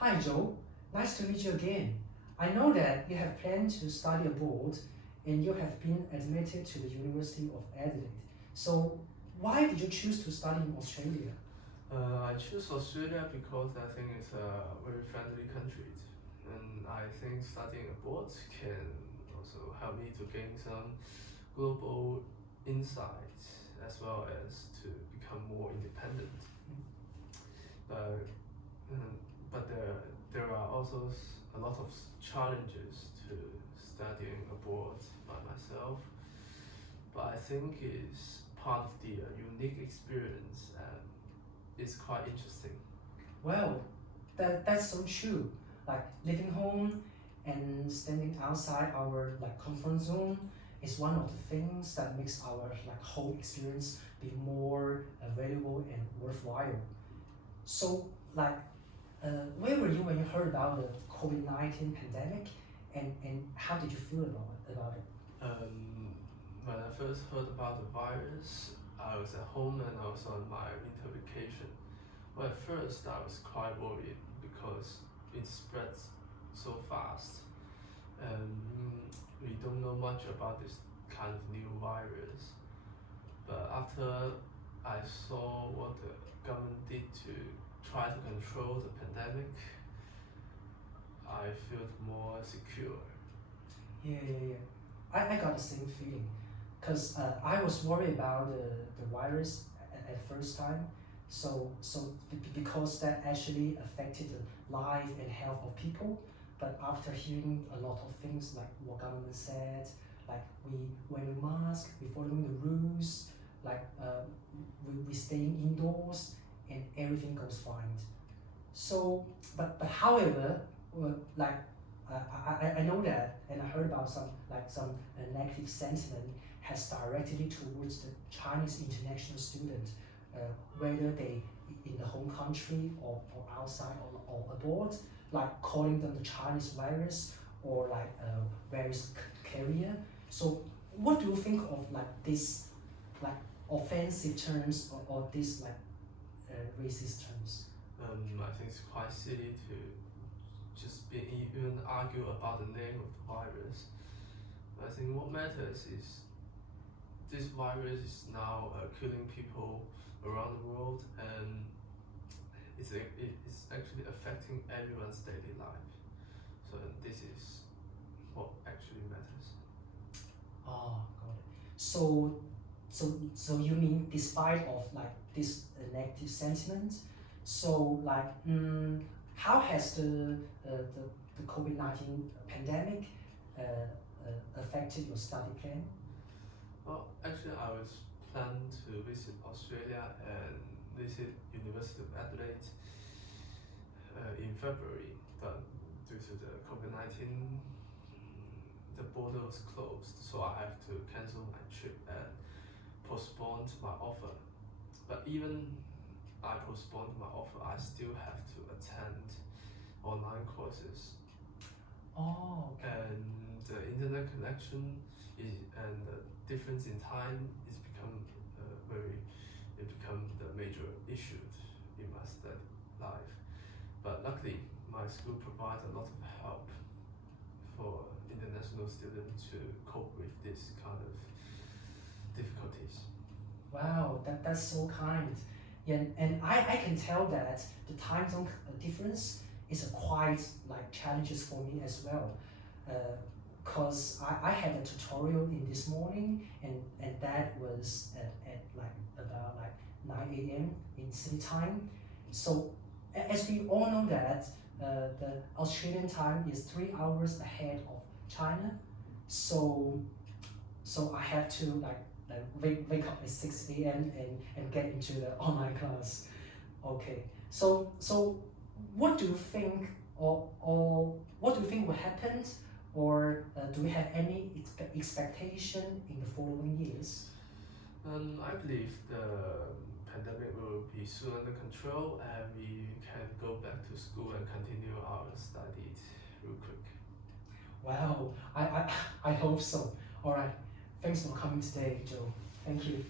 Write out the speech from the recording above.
Hi Joe, nice to meet you again. I know that you have planned to study abroad and you have been admitted to the University of Adelaide. So, why did you choose to study in Australia? I choose Australia because I think it's a very friendly country, and I think studying abroad can also help me to gain some global insights as well as to become more independent. But um, but there are also a lot of challenges to studying abroad by myself. But I think it's part of the unique experience and it's quite interesting. Well, that's so true. Like living home and standing outside our comfort zone is one of the things that makes our whole experience be more valuable and worthwhile. So, where were you when you heard about the COVID-19 pandemic, and how did you feel about it? Um, when I first heard about the virus, I was at home and I was on my winter vacation. Well, at first I was quite worried because it spreads so fast, and we don't know much about this kind of new virus. But after I saw what the government did to try to control the pandemic, I felt more secure. Yeah. I got the same feeling, because I was worried about the virus at first time. Because that actually affected the life and health of people. But after hearing a lot of things like what government said, like we wearing mask, we following the rules, we staying indoors, and everything goes fine. So, but however, uh, like I know that, and I heard about some negative sentiment has directly towards the Chinese international student, uh, whether they in the home country or outside or abroad, like calling them the Chinese virus or virus carrier. So, what do you think of this like offensive terms or this racist terms? I think it's quite silly to just even argue about the name of the virus. I think what matters is this virus is now killing people around the world, and it's actually affecting everyone's daily life. So this is what actually matters. Oh, got it. So you mean despite of this negative sentiment, so how has the COVID-19 pandemic affected your study plan? Well, actually, I was planning to visit Australia and visit University of Adelaide in February, but due to the COVID-19, the border was closed, so I have to cancel my trip and postpone my offer. But even I postponed my offer, I still have to attend online courses, Oh, okay. and the internet connection and the difference in time is become the major issue in my study life. But luckily, my school provides a lot of help for international students to cope with this kind of difficulties. Wow, that's so kind. Yeah, and I can tell that the time zone difference is a quite challenges for me as well. Because I had a tutorial in this morning, and that was at about 9 a.m. in city time. So as we all know that the Australian time is 3 hours ahead of China. So I have to wake up at 6 a.m. and get into the online class. Okay. So what do you think or what do you think will happen, or do we have any expectation in the following years? I believe the pandemic will be soon under control and we can go back to school and continue our studies real quick. Wow, I hope so. All right. Thanks for coming today, Joe. Thank you.